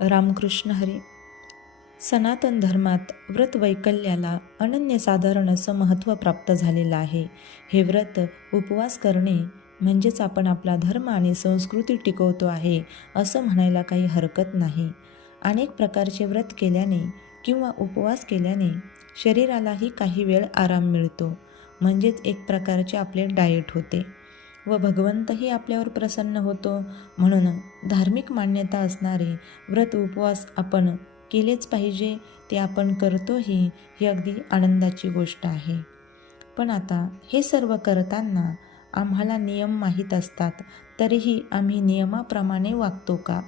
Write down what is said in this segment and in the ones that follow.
रामकृष्ण हरी. सनातन धर्मात व्रत वैकल्याला अनन्यसाधारण असं महत्त्व प्राप्त झालेलं आहे. हे व्रत उपवास करणे म्हणजेच आपण आपला धर्म आणि संस्कृती टिकवतो आहे असं म्हणायला काही हरकत नाही. अनेक प्रकारचे व्रत केल्याने किंवा उपवास केल्याने शरीरालाही काही वेळ आराम मिळतो. म्हणजेच एक प्रकारचे आपले डाएट होते. व भगवंतही आपल्यावर प्रसन्न होतो. म्हणून धार्मिक मान्यता असणारे व्रत उपवास आपण केलेच पाहिजे ते आपण करतोही ही अगदी आनंदाची गोष्ट आहे. पण आता हे सर्व करताना आम्हाला नियम माहीत असतात तरीही आम्ही नियमाप्रमाणे वागतो का?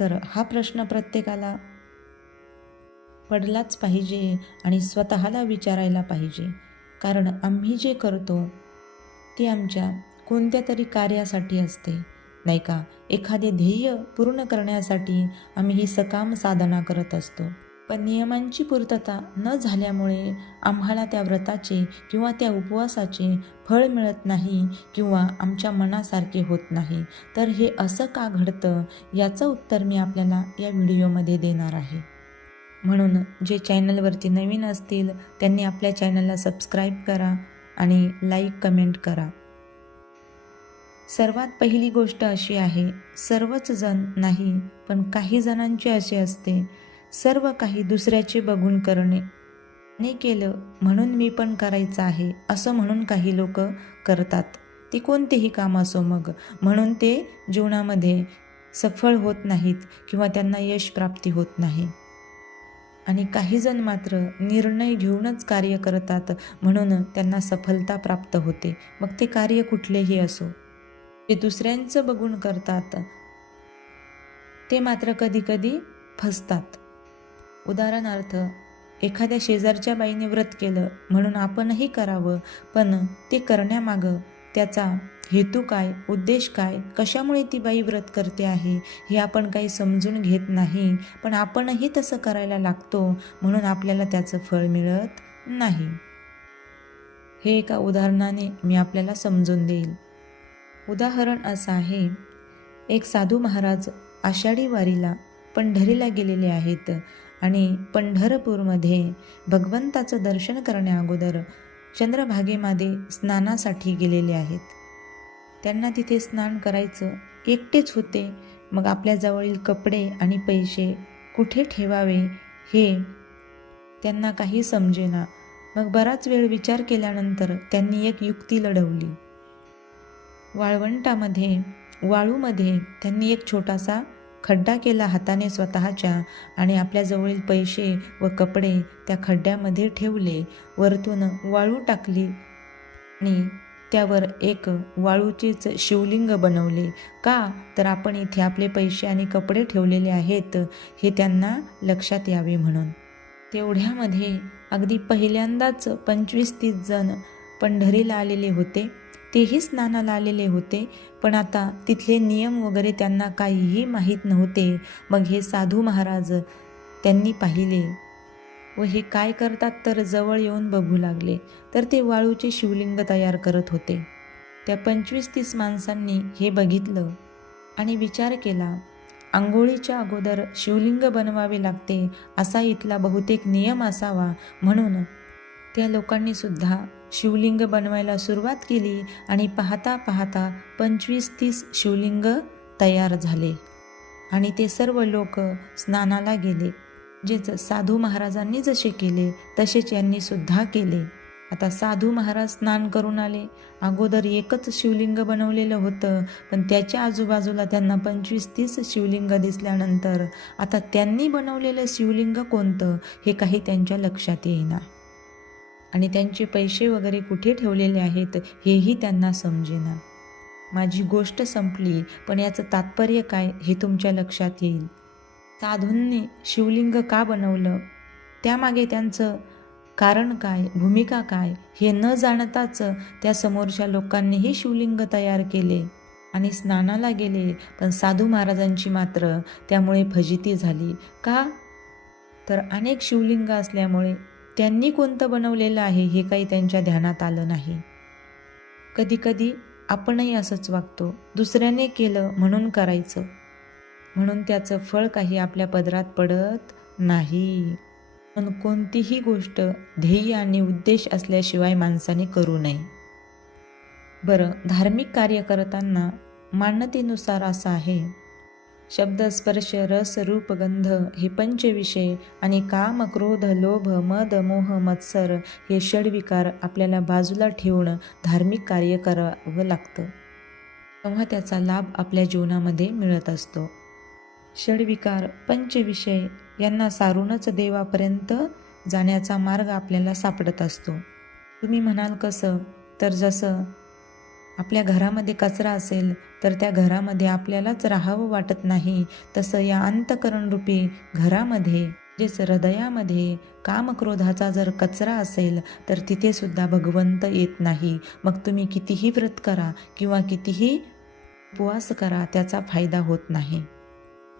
तर हा प्रश्न प्रत्येकाला पडलाच पाहिजे आणि स्वतःला विचारायला पाहिजे. कारण आम्ही जे करतो ती आमच्या कोणत्या तरी कार्यासाठी असते नाही का? एखादे ध्येय पूर्ण करण्यासाठी आम्ही ही सकाम साधना करत असतो. पण नियमांची पूर्तता न झाल्यामुळे आम्हाला त्या व्रताचे किंवा त्या उपवासाचे फळ मिळत नाही किंवा आमच्या मनासारखे होत नाही. तर हे असं का घडतं याचं उत्तर मी आपल्याला या व्हिडिओमध्ये देणार आहे. म्हणून जे चॅनलवरती नवीन असतील त्यांनी आपल्या चॅनलला सबस्क्राईब करा. आणि लाईक कमेंट करा. सर्वात पहिली गोष्ट अशी आहे सर्वच जण नाही पण काही जणांचे असे असते सर्व काही दुसऱ्याचे बघून करणे. ने केलं म्हणून मी पण करायचं आहे असं म्हणून काही लोक करतात. ते कोणतेही काम असो मग म्हणून ते जीवनामध्ये सफळ होत नाहीत किंवा त्यांना यश प्राप्ती होत नाही. आणि काही जण मात्र निर्णय घेऊनच कार्य करतात म्हणून त्यांना सफलता प्राप्त होते. मग ते कार्य कुठलेही असो ते दुसऱ्यांचं बघून करतात. ते मात्र कधी कधी फसतात. उदाहरणार्थ एखाद्या शेजारच्या बाईने व्रत केलं म्हणून आपणही करावं पण ते करण्यामागं त्याचा हेतू काय उद्देश काय कशामुळे ती बाई व्रत करते आहे हे आपण काही समजून घेत नाही पण आपणही तसं करायला लागतो म्हणून आपल्याला त्याचं फळ मिळत नाही. हे एका उदाहरणाने मी आपल्याला समजून देईल. उदाहरण असं आहे एक साधू महाराज आषाढी वारीला पंढरीला गेलेले आहेत आणि पंढरपूरमध्ये भगवंताचं दर्शन करण्याअगोदर चंद्रभागेमध्ये स्नानासाठी गेलेले आहेत. त्यांना तिथे स्नान करायचं एकटेच होते. मग आपल्याजवळील कपडे आणि पैसे कुठे ठेवावे हे त्यांना काही समजेना. मग बराच वेळ विचार केल्यानंतर त्यांनी एक युक्ती लढवली. वाळवंटामध्ये वाळूमध्ये त्यांनी एक छोटासा खड्डा केला हाताने स्वतःच्या आणि आपल्याजवळील पैसे व कपडे त्या खड्ड्यामध्ये ठेवले. वरतून वाळू टाकली आणि त्यावर एक वाळूचेच शिवलिंग बनवले. का? तर आपण इथे आपले पैसे आणि कपडे ठेवलेले आहेत हे त्यांना लक्षात यावे म्हणून. तेवढ्यामध्ये अगदी पहिल्यांदाच पंचवीस तीस जण पंढरीला आलेले होते. तेही स्नानाला आलेले होते पण आता तिथले नियम वगैरे त्यांना काहीही माहीत नव्हते. मग हे साधू महाराज त्यांनी पाहिले. व हे काय करतात तर जवळ येऊन बघू लागले. तर ते वाळूचे शिवलिंग तयार करत होते. त्या पंचवीस तीस माणसांनी हे बघितलं आणि विचार केला आंघोळीच्या अगोदर शिवलिंग बनवावे लागते असा इथला बहुतेक नियम असावा म्हणून. त्या लोकांनीसुद्धा शिवलिंग बनवायला सुरुवात केली आणि पाहता पाहता पंचवीस तीस शिवलिंग तयार झाले. आणि ते सर्व लोक स्नानाला गेले. जेच साधू महाराजांनी जसे केले तसेच यांनी सुद्धा केले. आता साधू महाराज स्नान करून आले. अगोदर एकच शिवलिंग बनवलेलं होतं पण त्याच्या आजूबाजूला त्यांना पंचवीस तीस शिवलिंग दिसल्यानंतर आता त्यांनी बनवलेलं शिवलिंग कोणतं हे काही त्यांच्या लक्षात येईना. आणि त्यांचे पैसे वगैरे कुठे ठेवलेले आहेत हेही त्यांना समजेना. माझी गोष्ट संपली पण याचं तात्पर्य काय हे तुमच्या लक्षात येईल. साधूंनी शिवलिंग का बनवलं? त्यामागे त्यांचं कारण काय भूमिका काय हे न जाणताच त्या समोरच्या लोकांनीही शिवलिंग तयार केले आणि स्नानाला गेले पण साधू महाराजांची मात्र त्यामुळे फजिती झाली. का? तर अनेक शिवलिंग असल्यामुळे त्यांनी कोणतं बनवलेलं आहे हे काही त्यांच्या ध्यानात आलं नाही. कधीकधी आपणही असंच वागतो. दुसऱ्याने केलं म्हणून करायचं. म्हणून त्याचं फळ काही आपल्या पदरात पडत नाही. पण कोणतीही गोष्ट ध्येय आणि उद्देश असल्याशिवाय माणसाने करू नये. बरं धार्मिक कार्य करताना मान्यतेनुसार असं आहे. शब्द स्पर्श रस रूप गंध हे पंचविषय आणि काम क्रोध लोभ मद मोह मत्सर हे षडविकार आपल्याला बाजूला ठेवून धार्मिक कार्य करावं लागतं. तेव्हा त्याचा लाभ आपल्या जीवनामध्ये मिळत असतो. षडविकार पंचविषय यांना सारूनच देवापर्यंत जाण्याचा मार्ग आपल्याला सापडत असतो. तुम्ही म्हणाल कसं? तर जसं आपल्या घरामध्ये कचरा असेल तर त्या घरामध्ये आपल्यालाच राहावं वाटत नाही. तसं या अंतकरणरूपी घरामध्ये म्हणजेच हृदयामध्ये कामक्रोधाचा जर कचरा असेल तर तिथे सुद्धा भगवंत येत नाही. मग तुम्ही कितीही व्रत करा किंवा कितीही उपवास करा त्याचा फायदा होत नाही.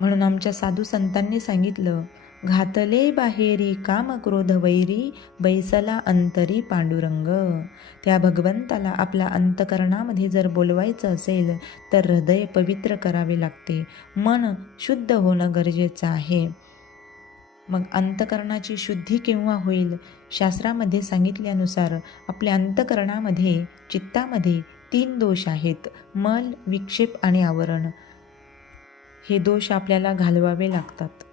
म्हणून आमच्या साधू संतांनी सांगितलं घातले बाहेरी काम क्रोध वैरी बैसला अंतरी पांडुरंग. त्या भगवंताला आपल्या अंतकरणामध्ये जर बोलवायचं असेल तर हृदय पवित्र करावे लागते. मन शुद्ध होणं गरजेचं आहे. मग अंतकरणाची शुद्धी केव्हा होईल? शास्त्रामध्ये सांगितल्यानुसार आपल्या अंतकरणामध्ये चित्तामध्ये तीन दोष आहेत. मल विक्षेप आणि आवरण. हे दोष आपल्याला घालवावे लागतात.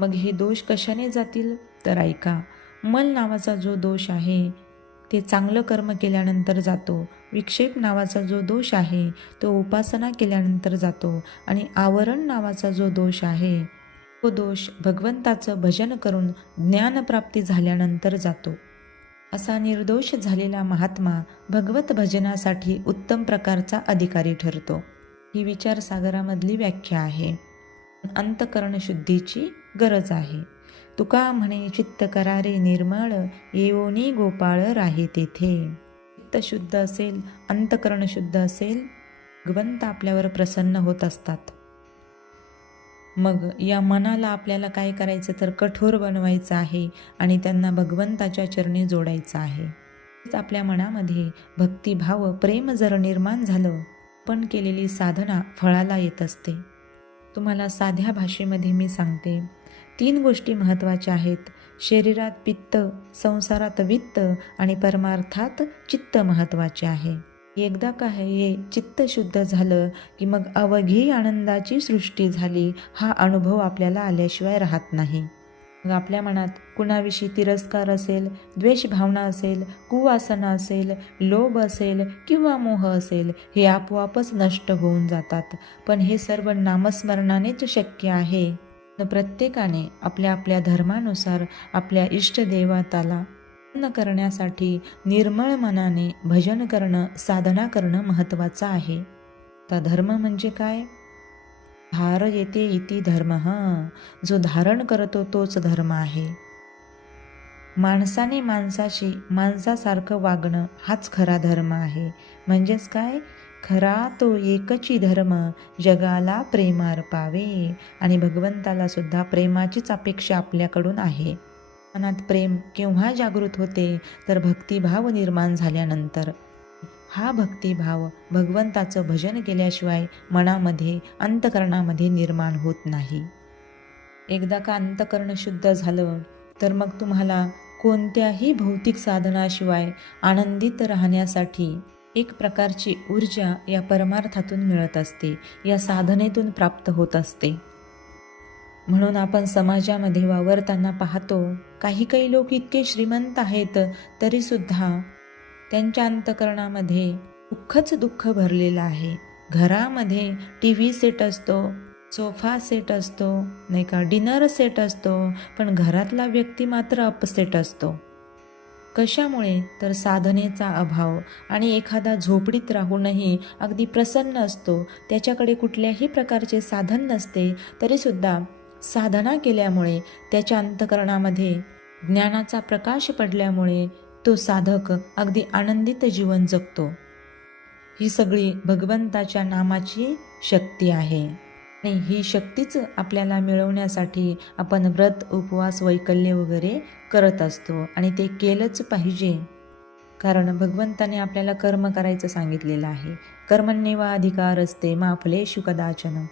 मग हे दोष कशाने जातील? तर ऐका मल नावाचा जो दोष आहे ते चांगलं कर्म केल्यानंतर जातो. विक्षेप नावाचा जो दोष आहे तो उपासना केल्यानंतर जातो. आणि आवरण नावाचा जो दोष आहे तो दोष भगवंताचं भजन करून ज्ञानप्राप्ती झाल्यानंतर जातो. असा निर्दोष झालेला महात्मा भगवत भजनासाठी उत्तम प्रकारचा अधिकारी ठरतो. ही विचारसागरामधली व्याख्या आहे. अंतकरण शुद्धीची गरज आहे. तुका म्हणे चित्त करारे निर्मळ येवोनी गोपाळ राहे तेथे. चित्त शुद्ध असेल अंतकरण शुद्ध असेल भगवंत आपल्यावर प्रसन्न होत असतात. मग या मनाला आपल्याला काय करायचं तर कठोर बनवायचं आहे आणि त्यांना भगवंताच्या चरणी जोडायचं आहे. आपल्या मनामध्ये भक्तिभाव प्रेम जर निर्माण झालं पण केलेली साधना फळाला येत असते. तुम्हाला साध्या भाषेमध्ये मी सांगते. तीन गोष्टी महत्त्वाच्या आहेत. शरीरात पित्त संसारात वित्त आणि परमार्थात चित्त महत्त्वाचे आहे. एकदा का हे चित्त शुद्ध झालं की मग अवघी आनंदाची सृष्टी झाली हा अनुभव आपल्याला आल्याशिवाय राहत नाही. मग आपल्या मनात कुणाविषयी तिरस्कार असेल द्वेषभावना असेल कुवासना असेल लोभ असेल किंवा मोह असेल हे आपोआपच नष्ट होऊन जातात. पण हे सर्व नामस्मरणानेच शक्य आहे. प्रत्येकाने आपल्या आपल्या धर्मानुसार आपल्या इष्टदेवताला प्रसन्न करण्यासाठी निर्मळ मनाने भजन करणं साधना करणं महत्त्वाचं आहे. आता धर्म म्हणजे काय? धार येते इति धर्म जो धारण करतो तोच धर्म आहे. माणसाने माणसाशी माणसासारखं वागणं हाच खरा धर्म आहे. म्हणजेच काय? खरा तो एकची धर्म जगाला प्रेमार पावे आणि भगवंताला सुद्धा प्रेमाचीच अपेक्षा आपल्याकडून आहे. मनात प्रेम केव्हा जागृत होते? तर भक्तिभाव निर्माण झाल्यानंतर. हा भक्तिभाव भगवंताचं भजन केल्याशिवाय मनामध्ये अंतकरणामध्ये निर्माण होत नाही. एकदा का अंतकरण शुद्ध झालं तर मग तुम्हाला कोणत्याही भौतिक साधनाशिवाय आनंदित राहण्यासाठी एक प्रकारची ऊर्जा या परमार्थातून मिळत असते या साधनेतून प्राप्त होत असते. म्हणून आपण समाजामध्ये वावरताना पाहतो काही काही लोक इतके श्रीमंत आहेत तरीसुद्धा त्यांच्या अंतकरणामध्ये दुःखच दुःख भरलेलं आहे. घरामध्ये टी व्ही सेट असतो सोफा सेट असतो नाही का? डिनर सेट असतो पण घरातला व्यक्ती मात्र अपसेट असतो. कशामुळे? तर साधनेचा अभाव आणि एखादा झोपडीत राहूनही अगदी प्रसन्न असतो. त्याच्याकडे कुठल्याही प्रकारचे साधन नसते तरीसुद्धा साधना केल्यामुळे त्याच्या अंतकरणामध्ये ज्ञानाचा प्रकाश पडल्यामुळे तो साधक अगदी आनंदित जीवन जगतो. ही सगळी भगवंताच्या नामाची शक्ती आहे. आणि ही शक्तीच आपल्याला मिळवण्यासाठी आपण व्रत उपवास वैकल्य वगैरे करत असतो आणि ते केलंच पाहिजे. कारण भगवंताने आपल्याला कर्म करायचं सांगितलेलं आहे. कर्मण्येवा अधिकार असते माफलेशु कदाचन.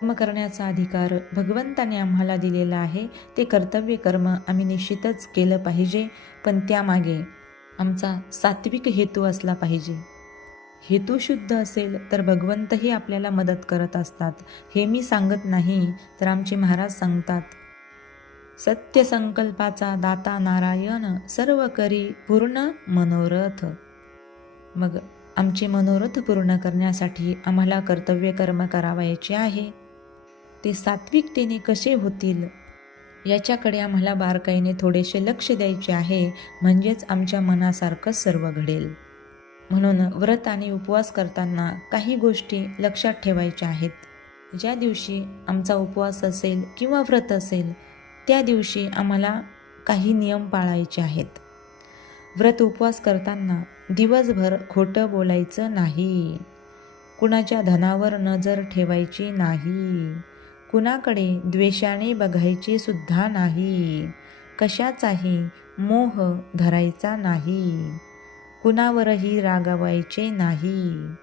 कर्म करण्याचा अधिकार भगवंताने आम्हाला दिलेला आहे. ते कर्तव्य कर्म आम्ही निश्चितच केलं पाहिजे पण त्यामागे आमचा सात्विक हेतू असला पाहिजे. हेतू शुद्ध असेल तर भगवंतही आपल्याला मदत करत असतात. हे मी सांगत नाही तर आमचे महाराज सांगतात सत्य संकल्पाचा दाता नारायण सर्व करी पूर्ण मनोरथ. मग आमचे मनोरथ पूर्ण करण्यासाठी आम्हाला कर्तव्य कर्म करावायचे आहे. ते सात्विकतेने कसे होतील? याच्याकडे आम्हाला बारकाईने थोडेसे लक्ष द्यायचे आहे म्हणजेच आमच्या मनासारखंच सर्व घडेल. म्हणून व्रत आणि उपवास करताना काही गोष्टी लक्षात ठेवायच्या आहेत. ज्या दिवशी आमचा उपवास असेल किंवा व्रत असेल त्या दिवशी आम्हाला काही नियम पाळायचे आहेत. व्रत उपवास करताना दिवसभर खोटं बोलायचं नाही. कुणाच्या धनावर नजर ठेवायची नाही. कुणाकडे द्वेषाने बघायचे सुद्धा नाही. कशाचाही मोह धरायचा नाही. कुणावरही रागावायचे नाही.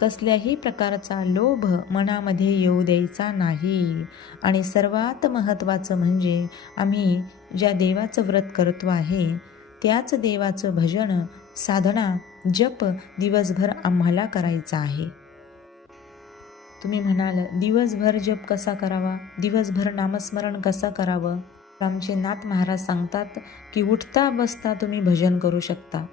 कसल्याही प्रकारचा लोभ मनामध्ये येऊ द्यायचा नाही. आणि सर्वात महत्त्वाचं म्हणजे आम्ही ज्या देवाचं व्रत करतो आहे त्याच देवाचं भजन साधना जप दिवसभर आम्हाला करायचा आहे. तुम्ही म्हणाल दिवसभर जप कसा करावा? दिवसभर नामस्मरण कसं करावं? आमचे नाथ महाराज सांगतात की उठता बसता तुम्ही भजन करू शकता.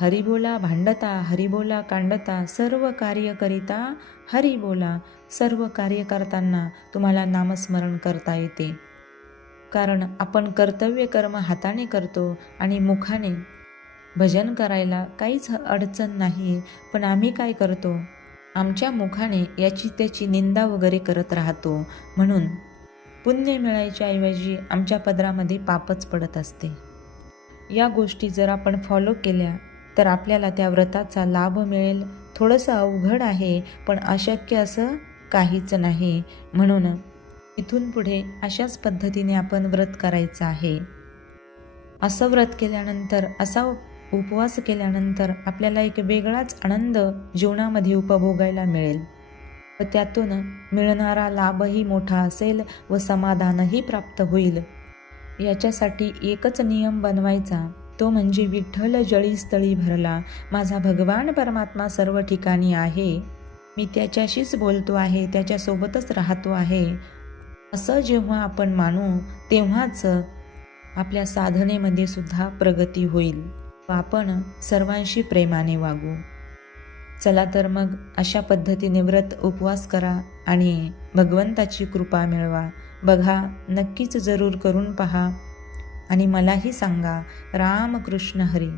हरिबोला भांडता हरिबोला कांडता सर्व कार्य करिता हरिबोला सर्व कार्य करताना तुम्हाला नामस्मरण करता येते. कारण आपण कर्तव्य कर्म हाताने करतो आणि मुखाने. भजन करायला काहीच अडचण नाही पण आम्ही काय करतो? आमच्या मुखाने याची त्याची निंदा वगैरे करत राहतो. म्हणून पुण्य मिळायच्या ऐवजी आमच्या पदरामध्ये पापच पडत असते. या गोष्टी जर आपण फॉलो केल्या तर आपल्याला त्या व्रताचा लाभ मिळेल. थोडंसं अवघड आहे पण अशक्य असं काहीच नाही. म्हणून इथून पुढे अशाच पद्धतीने आपण व्रत करायचं आहे. असं व्रत केल्यानंतर असा उपवास केल्यानंतर आपल्याला एक वेगळाच आनंद जीवनामध्ये उपभोगायला मिळेल. व त्यातून मिळणारा लाभही मोठा असेल व समाधानही प्राप्त होईल. याच्यासाठी एकच नियम बनवायचा. तो म्हणजे विठ्ठल जळीस्थळी भरला. माझा भगवान परमात्मा सर्व ठिकाणी आहे. मी त्याच्याशीच बोलतो आहे त्याच्यासोबतच राहतो आहे. असं जेव्हा आपण मानू तेव्हाच आपल्या साधनेमध्ये सुद्धा प्रगती होईल. आपण सर्वांशी प्रेमाने वागू. चला तर मग अशा पद्धतीने व्रत उपवास करा आणि भगवंताची कृपा मिळवा. बघा नक्कीच जरूर करून पहा. आणि मलाही सांगा रामकृष्ण हरी.